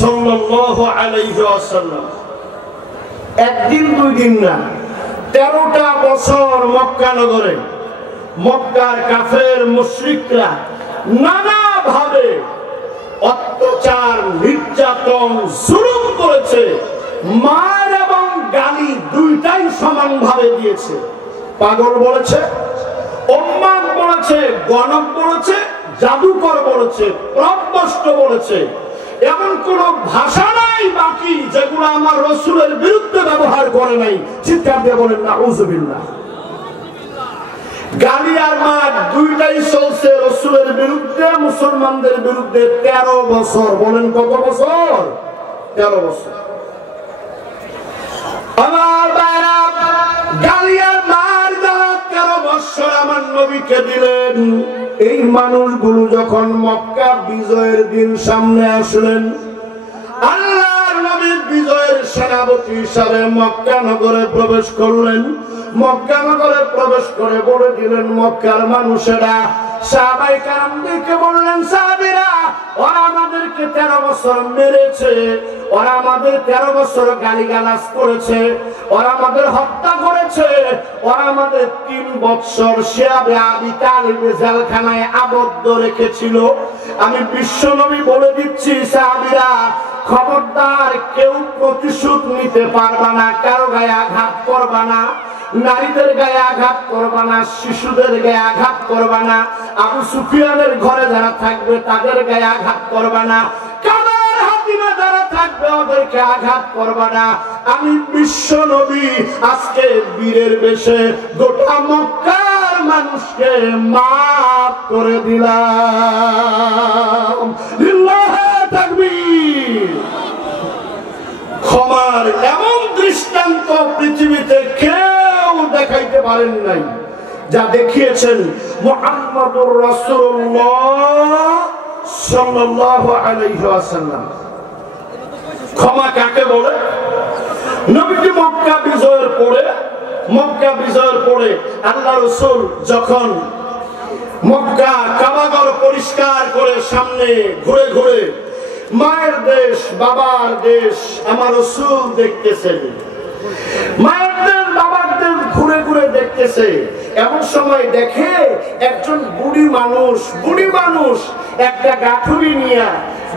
সাল্লাল্লাহু আলাইহি ওয়াসাল্লাম একদিন দুই দিন না 13টা বছর মক্কা নগরে মক্কার কাফের মুশরিকরা নানা ভাবে অত্যাচার নির্যাতন জুলুম করেছে। মার এবং গালি দুইটাই সমান ভাবে দিয়েছে। পাগল বলেছে, উম্মাদ বলেছে, গণক বলেছে, জাদুকর বলেছে, প্রভ্রষ্ট বলেছে। এমন কোন ভাষা নাই বাকি যেগুলো আমার রাসূলের বিরুদ্ধে ব্যবহার করে নাই। চিৎকার দিয়ে বলেন নাউযুবিল্লাহ। গালি আর মার দুইটাই চলছে রাসূলের বিরুদ্ধে, মুসলমানদের বিরুদ্ধে 13 বছর। বলেন কত বছর? 13 বছর। আমার ভাইরা, গালি আর মার দ্বারা 13 বছর আমার নবীকে দিলেন। এই মানুষগুলো যখন মক্কা বিজয়ের দিন সামনে আসলেন, আল্লাহর নবী বিজয়ের সেনাপতি হিসাবে মক্কা নগরে প্রবেশ করলেন। মক্কা নগরে প্রবেশ করে বলে দিলেন মক্কার মানুষেরা, সাহাবায়ে কেরামদেরকে বললেন, সাহাবীরা, ওরা আমাদেরকে 13 বছর মেরেছে, ওরা আমাদের 13 বছর গালিগালাজ করেছে, ওরা আমাদের হত্যা করেছে, ওরা আমাদের 3 বছর শিয়াবে আবি তালিবে জেলখানায় আবদ্ধ রেখেছিল। আমি বিশ্বনবী বলে দিচ্ছি, সাহাবীরা, খবরদার কেউ প্রতিশোধ নিতে পারবা না, কারো গায়ে আঘাত করবা না, নারীদের গায়ে আঘাত করবা না, শিশুদের গায়ে আঘাত করবা না, আবু সুফিয়ানের ঘরে যারা থাকবে তাদের গায়ে আঘাত করবা না, কাবার হাতিমে যারা থাকবে ওদেরকে আঘাত করবা না। আমি বিশ্ব নবী আজকে বীরের বেশে গোটা মক্কার মানুষকে মাফ করে দিলাম। লিল্লাহি তাকবীর। ক্ষমার এমন দৃষ্টান্ত পৃথিবীতে কেউ দেখাইতে পারেন নাই যা দেখিয়েছেন মুহাম্মদুর রাসূলুল্লাহ সাল্লাল্লাহু আলাইহি ওয়াসাল্লাম। ক্ষমা কাকে বলে? নবীজি মক্কা বিজয়ের পরে আল্লাহ রাসূল যখন মক্কা কাবাঘর পরিষ্কার করে সামনে ঘুরে ঘুরে মায়ের দেশ, বাবার দেশ আমার রাসূল দেখতেছেন, মায়ের দেশ, বাবার দেশ ঘুরে ঘুরে দেখতেছে। এমন সময় দেখে একজন বুড়ি মানুষ একটা গাঠুরি নিয়ে,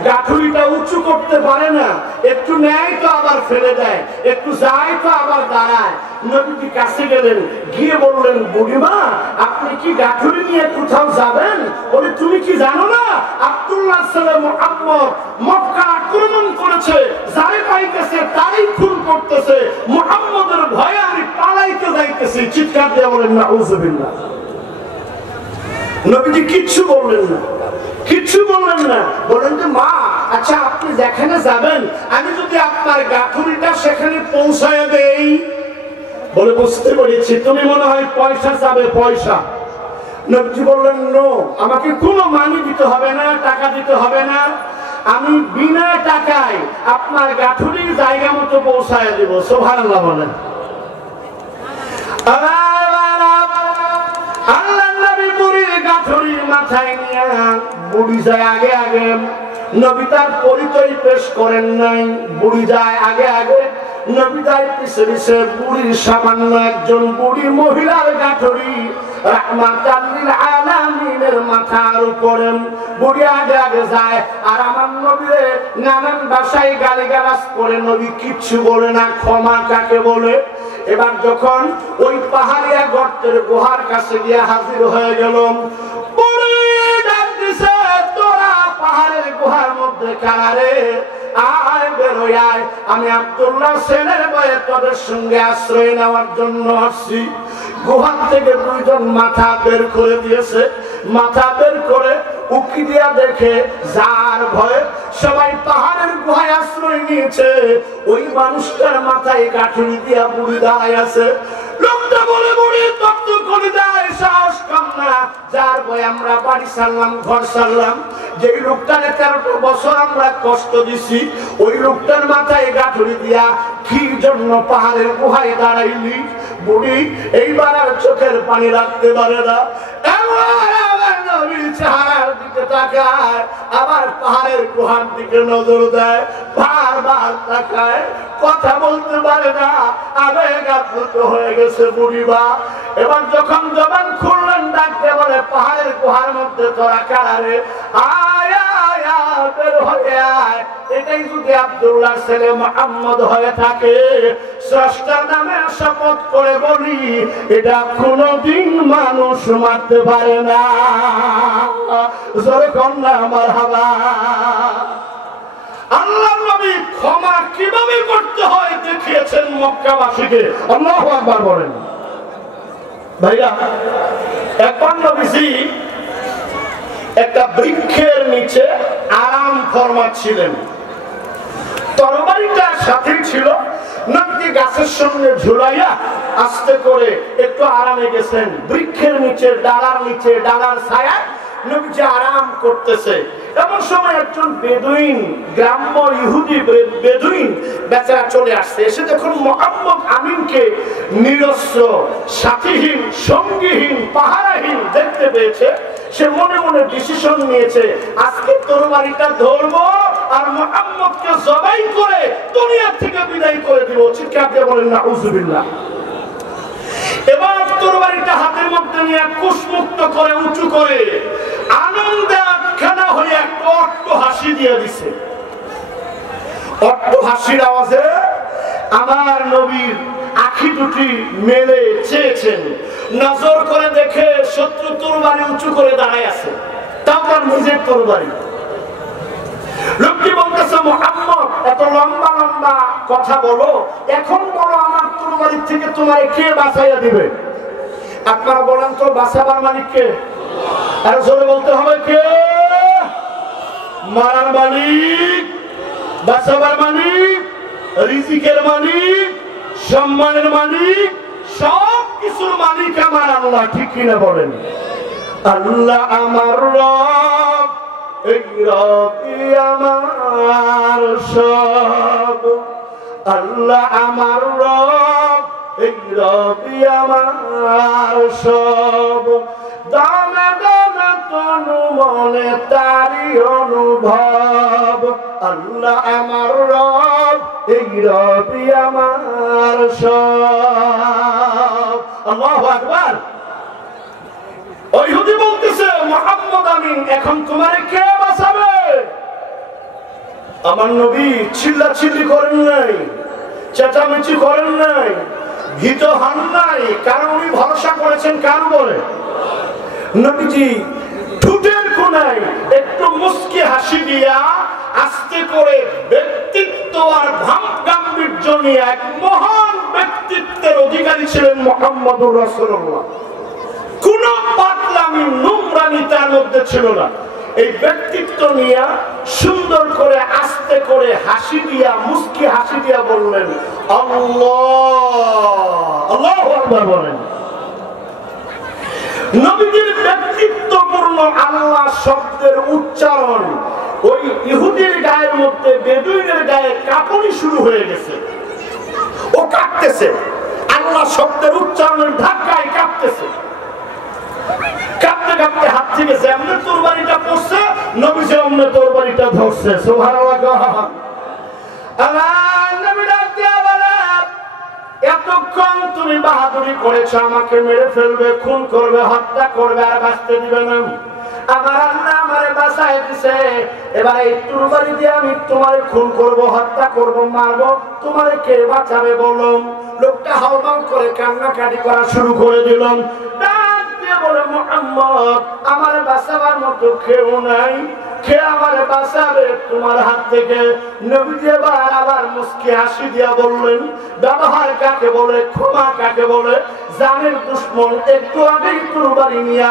গাঠুরিটা উঁচু করতে পারে না, একটু নেয় তো আবার ফেলে দেয়, একটু যায় তো আবার দাঁড়ায়। নবীজি কাছে গেলেন, গিয়ে বললেন, বুড়িমা, আপনি কি গাঠুরি নিয়ে কোথাও যাবেন? বলে, তুমি কি জানো না আব্দুল্লাহ ছেলে মুহাম্মদ মক্কা আক্রমণ করেছে, যারে পাইতেছে তারই খুন করতেছে, মুহাম্মদের ভয়ে আমি পালাইতে যাইতেছি। চিৎকার দিয়ে বলেন নাউযুবিল্লাহ। নবীজি কিচ্ছু বললেন না, বলেন যে, মা, আচ্ছা আপনি যেখানে যাবেন আমি যদি আপনার গাঠুরিটা সেখানে পৌঁছায় দেই? বলে, বুঝতে পেরেছি, তুমি মনে হয় পয়সা চাবে, পয়সা। নবীজি বললেন, নো, আমাকে কোনো মানি দিতে হবে না, টাকা দিতে হবে না, আমি বিনা টাকায় আপনার গাঠুরি জায়গা মতো পৌঁছায় দেব। সুবহানাল্লাহ বলেন। আল্লাহ নবী বুড়ির গাঠুরি মাথায় নিয়ে বুড়ি যায় আগে আগে। নবী তার পরিচয় পেশ করেন নাই, বুড়ি যায় আগে আগে, নবী যায় পিছে পিছে। বুড়ির সামান্য একজন বুড়ি মহিলার গাঠুরি রাহমাতাল লিল আলামিনের মাথার উপরে বুড়ি আগে আগে যায়। আর আমার নবীরে নানান ভাষায় গালিগালাজ করে, নবী কিচ্ছু বলে না। ক্ষমা কাকে বলে? এবার যখন ওই পাহাড়িয়া গর্তের গুহার কাছে গিয়ে হাজির হয়ে গেল, বুড়ি ডাক দিছে, তোরা পাহাড়ের গুহার মধ্যে কারে? আয় বেরোয় আয়, আমি আব্দুল্লাহ ছেলের ভয়ে তোদের সঙ্গে আশ্রয় নেওয়ার জন্য আসছি। গুহার থেকে দুইজন মাথা বের করে দিয়েছে, মাথা বের করে উকি দিয়া দেখে যার ভয়ে সবাই পাহাড়ের গুহায় আশ্রয় নিয়েছে, ওই মানুষটার মাথায় গাঁঠুরি দিয়া বুড়ি দাঁড়ায় আছে। লোকটা বলে, বুড়ি তপ্ত করে দেয়, সাহস কম না, যার ভয়ে আমরা বাড়ি ছাড়লাম, ঘর ছাড়লাম, যে লোকটাকে 13টা বছর আমরা কষ্ট দিছি, ওই লোকটার মাথায় গাঁঠুরি দিয়া কি জন্য পাহাড়ের গুহায় দাঁড়াইলি? বুড়ি এইবার আর চোখের পানি রাখতে পারে না, চেহারার দিকে দিকে তাকায়, আবার পাহাড়ের গুহার দিকে নজর দেয়, বারবার তাকায়, কথা বলতে পারে না, আবেগ আপ্লুত হয়ে গেছে বুড়িবা। এবার যখন জবান খুললেন ডাকতে বলে, পাহাড়ের গুহার মধ্যে তোরা কারা রে? আয় আয় আয়, বের হয়ে আয়। এটাই যদি আব্দুল্লাহর ছেলে মুহাম্মদ হয়ে থাকে, স্রষ্টার নামে শপথ করে বলি, এটা কোনদিন মানুষ মারতে পারে না। জোরে কন্যা মারহাবা। আল্লাহর নবী ক্ষমা কিভাবে করতে হয় দেখিয়েছেন মক্কাবাসীকে। আল্লাহু আকবার বলেন। ভাইরা, একবার নবীজি একটা বৃক্ষের নিচে আরাম ফরমাচ্ছিলেন, তরবারিটা সাথে ছিল, নবী গাছের সঙ্গে ঝুলাইয়া আস্তে করে একটু আরামে গেছেন। বৃক্ষের নিচে, ডালার নিচে, ডালার ছায়ায় নবীজি আরাম করতেছে। এমন সময় একজন বেদুইন, গ্রাম্য ইহুদি বেদুইন বেচারা চলে আসছে। এসে যখন মুহাম্মদ আমিনকে নিরস্ত্র, সাথীহীন, সঙ্গীহীন, পাহারাহীন দেখতে পেয়েছে, সে মনে মনে ডিসিশন নিয়েছে, আজকে তরবারিটা ধরবো আর মুহাম্মদকে জবাই করে দুনিয়া থেকে বিদায় করে দিব। চিৎকার দিয়ে বলেন নাউজুবিল্লাহ। এবার তরবারিটা হাতের মধ্যে নিয়ে কুশমুক্ত করে উঁচু করে আনন্দে আটখানা হয়ে একটা অট্ট হাসি দিয়ে দিছে। অট্ট হাসির আওয়াজে আমার নবীর আখি দুটি মেলে চেয়েছেন, নজর করে দেখে শত্রু তরবারি উঁচু করে দাঁড়ায় আছে, তারপর নিজের তরবারি। লোকটি বলতেছে, মুহাম্মদ এত লম্বা লম্বা কথা বলো, এখন বলো আমার তরবারি থেকে তোমায় কে বাঁচাইয়া দিবে? আপনারা বলেন তো, বাঁচাবার মালিক কে? আর জোরে বলতে হবে, কে? মারার মালিক, বাঁচাবার মালিক, রিজিকের মালিক, সম্মানের মালিক, সব কিছুর মালিক আমার আল্লাহ। ঠিক কিনা বলেন? আল্লাহ আমার রব, এই রবি আমার সব। আল্লাহ আমার রব, এই রবি আমার সব। দানা দানা তনু মনে তারি অনুভব। আল্লাহ আমার রব, এই রবি আমার সব। আল্লাহু আকবার। ওই ইহুদি বলতেছে, মুহাম্মদ আমিন, এখন তোমারে কে বাঁচাবে? আমার নবী চিল্লাচিল্লি করেন নাই, চেঁচামেচি করেন নাই, ভীত হন নাই, কারণ উনি ভরসা করেছেন কার উপরে? নবীজি ঠোঁটের কোণায় একটু মুস্কি হাসি দিয়া আস্তে করে ব্যক্তিত্ব আর গাম্ভীর্য নিয়ে এক মহান ব্যক্তিত্বের অধিকারী ছিলেন মুহাম্মদুর রাসূলুল্লাহ। কোন পাতলামি, নোংরামি তার মধ্যে ছিল না। এই ব্যক্তিত্ব নিয়ে সুন্দর করে আস্তে করে হাসি দিয়া, মুস্কি হাসি দিয়া বললেন, আল্লাহ। আল্লাহু আকবার বলেন। নবীজির ব্যক্তিত্বপূর্ণ আল্লাহ শব্দের উচ্চারণ ওই ইহুদির গায়ের মধ্যে, বেদুইনের গায়ে কাঁপুনি শুরু হয়ে গেছে। ও কাঁপতেছে, আল্লাহ শব্দের উচ্চারণের ধাক্কায় কাঁপতেছে। কাঁপতে কাঁপতে হাত থেকে এমনি তরবারিটা পড়ছে, নবীজি অমনি তরবারিটা ধরছে। সুবহানাল্লাহ। আমার নবী ডাক দিয়া বলে, এতক্ষণ তুমি বাহাদুরি করেছো, আমাকে মেরে ফেলবে, খুন করবে, হত্যা করবে, আর বাঁচতে দিবে না। আমার আল্লাহ আমারে বাঁচায় দিছে, এবার এই তরবারি দিয়ে আমি তোমারে খুন করব, হত্যা করব, মারবো, তোমারে কে বাঁচাবে বলো? লোকটা হাউমাউ করে কান্নাকাটি করা শুরু করে দিলাম। বলে, মুহাম্মদ আমার বাঁচাবার মতো কেউ নাই, কে আমার বাঁচাবে তোমার হাত থেকে? নবীজি আবার মুস্কি হাসি দিয়া বললেন, ব্যবহার কাকে বলে, ক্ষমা কাকে বলে? জানের দুশ্মন একটু আগেই তরবারি নিয়া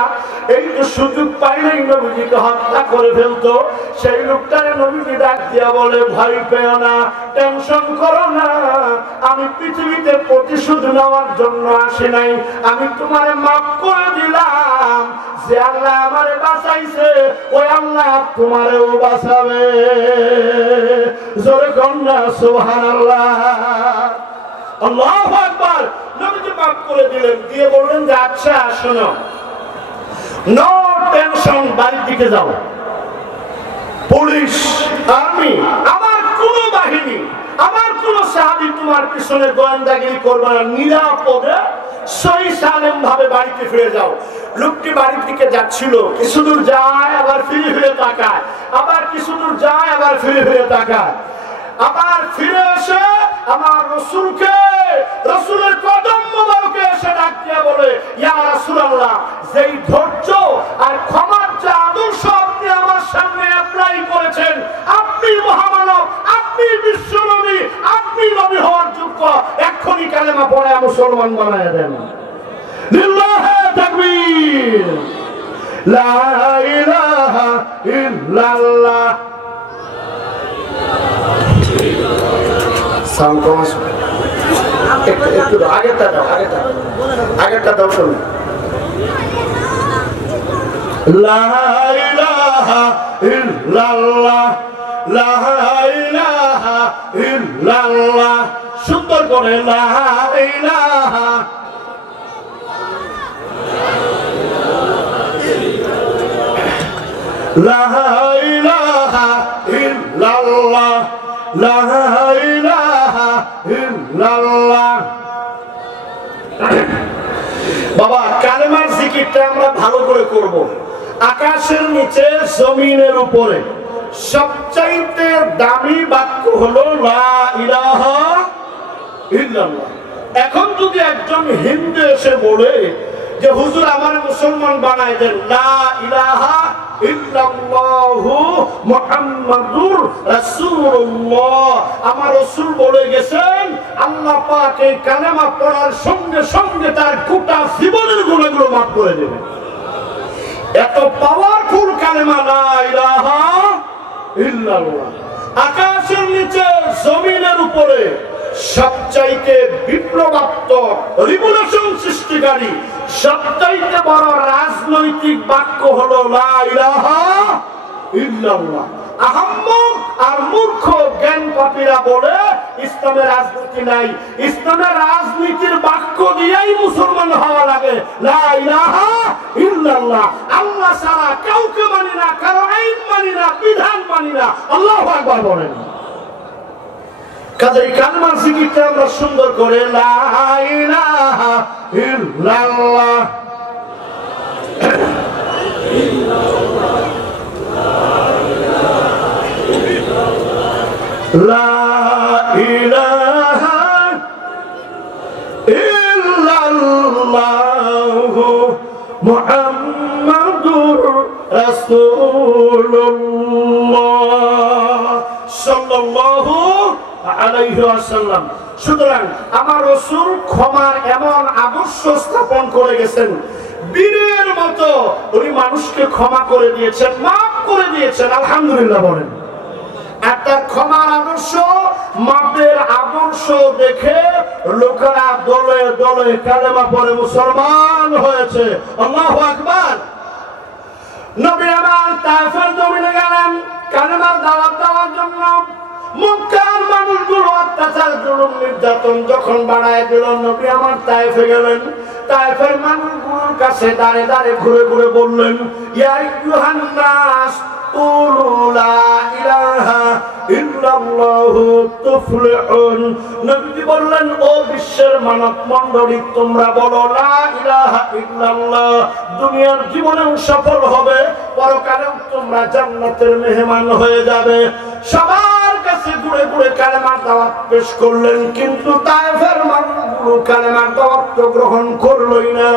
এই তো সুযোগ পাইলেই নবীজিকে হত্যা করে ফেলতো, সেই লোকটারে নবীজি ডাক দিয়া বলে, ভয় পেও না, টেনশন করো না, আমি পৃথিবীতে প্রতিশোধ নেওয়ার জন্য আসি নাই, আমি তোমারে মাফ করে দিলাম। যে আল্লাহ আমারে বাঁচাইছে, ওই আল্লাহ তোমারেও বাঁচাবে। জোরে কন্যা সুবহানাল্লাহ। আল্লাহু আকবার। নবীজি মাফ করে দিলেন, দিয়ে বললেন যে আচ্ছা শোনো, নো টেনশন, বাড়ির দিকে যাও। পুলিশ, আর্মি, আমার কোন বাহিনী, আমার কোন সাহাবী তোমার পিছনে গোয়েন্দাগিরি করবে না, নিরাপদে সহি সালেম ভাবে বাড়িতে ফিরে যাও। লোকটি বাড়ির দিকে যাচ্ছিল, কিছু দূর যায় আবার ফিরে ফিরে তাকায়, আবার কিছু দূর যায় আবার ফিরে ফিরে তাকায়, আবার ফিরে এসে আমার রাসূলকে, রাসূলের কদম মোবারকে এসে ডাক দিয়ে বলে, ইয়া রাসূলুল্লাহ, যেই ধৈর্য আর ক্ষমার যে আদর্শ আপনি আমার সামনে অ্যাপ্লাই করেছেন, আপনি মহামানব, আপনি বিশ্বনবী, আপনি নবী হওয়ার যোগ্য, এক্ষুনি কালেমা পড়ে মুসলমান বানায় দেন। লিল্লাহি তাকবীর, লা ইলাহা ইল্লাল্লাহ। একটু আগেরটা দাও, আগেরটা দাও শোনো। লা ইলাহা ইল্লাল্লাহ, লা ইলাহা ইল্লাল্লাহ। সুন্দর করে লা ইলাহা, লা ইলাহা ইল্লাল্লাহ, লা ইলাহা ইল্লাল্লাহ। বাবা, কালেমার জিকিরটা আমরা ভালো করে করব। আকাশের নিচে জমিনের উপরে সবচাইতে দামি বাক্য হলো লা ইলাহা ইল্লাল্লাহ। এখন যদি একজন হিন্দু এসে বলে যে হুজুর আমার মুসলমান বানায় দেন, লা ইলাহা ইল্লাল্লাহু মুহাম্মাদুর রাসূলুল্লাহ, আমার রাসূল বলে গেছেন, আল্লাহ পাক এই কালেমা পড়ার সঙ্গে সঙ্গে তার গোটা জীবনের গুনাহগুলো মাফ করে দেবেন। এত পাওয়ারফুল কালেমা লা ইলাহা ইল্লাল্লাহ। আকাশের নিচে জমিনের উপরে সবচাইতে বিপ্লবাত্মক, রিভলিউশন সৃষ্টিকারী, সবচাইতে বড় রাজনৈতিক বাক্য হলো লা ইলাহা ইল্লাল্লাহ। আহাম্মক আর মূর্খ জ্ঞান পাপীরা বলে ইসলামের রাজনীতি নাই, ইসলামের রাজনীতির বাক্য দিয়েই মুসলমান হওয়া লাগে। লা ইলাহা ইল্লাল্লাহ, আল্লাহ ছাড়া কাউকে মানি না, কারো আইন মানি না, বিধান মানি না। আল্লাহু আকবার বলেন। কাজেই কালেমার জিকিরটা আমরা সুন্দর করে লা ইলাহা ইল্লাল্লাহ, লা ইলাহা ইল্লাল্লাহ মুহাম্মাদুর রাসূলুল্লাহ সাল্লাল্লাহু আলাইহি ওয়াসাল্লাম। সুতরাং আমার রাসূল ক্ষমার এমন আদর্শ স্থাপন করে গেছেন, বীরের মতো উনি মানুষকে ক্ষমা করে দিয়েছেন, মাফ করে দিয়েছেন। আলহামদুলিল্লাহ বলেন। একটা ক্ষমার আদর্শ, মাপের আদর্শ দেখে লোকেরা দলে দলে কালেমা পড়ে মুসলমান হয়েছে। আল্লাহু আকবার। নবী আমার তায়েফের জমিনে গেলেন কালেমার দাওয়াত দেওয়ার জন্য। মক্কার মানুষগুলো অত্যাচার, জুলুম, নির্যাতন যখন বাড়ায় দিল, নবী আমার তায়েফে গেলেন। তায়েফের মানুষগুলোর কাছে দাঁড়ে দাঁড়ে ঘুরে ঘুরে বললেন, ইয়া আইয়ুহান নাস কুলু লা ইলাহা ইল্লাল্লাহু তুফলিহুন। নবীজি বললেন, ও বিশ্বের মানব মণ্ডলী, তোমরা বলো লা ইলাহা ইল্লাল্লাহ, দুনিয়ার জীবনেও সফল হবে, পরকালেও তোমরা জান্নাতের মেহমান হয়ে যাবে। সবার কাছে ঘুরে ঘুরে কালেমার দাওয়াত পেশ করলেন, কিন্তু তায়েফের মানুষগুলো কালেমার দাওয়াত গ্রহণ করলই না।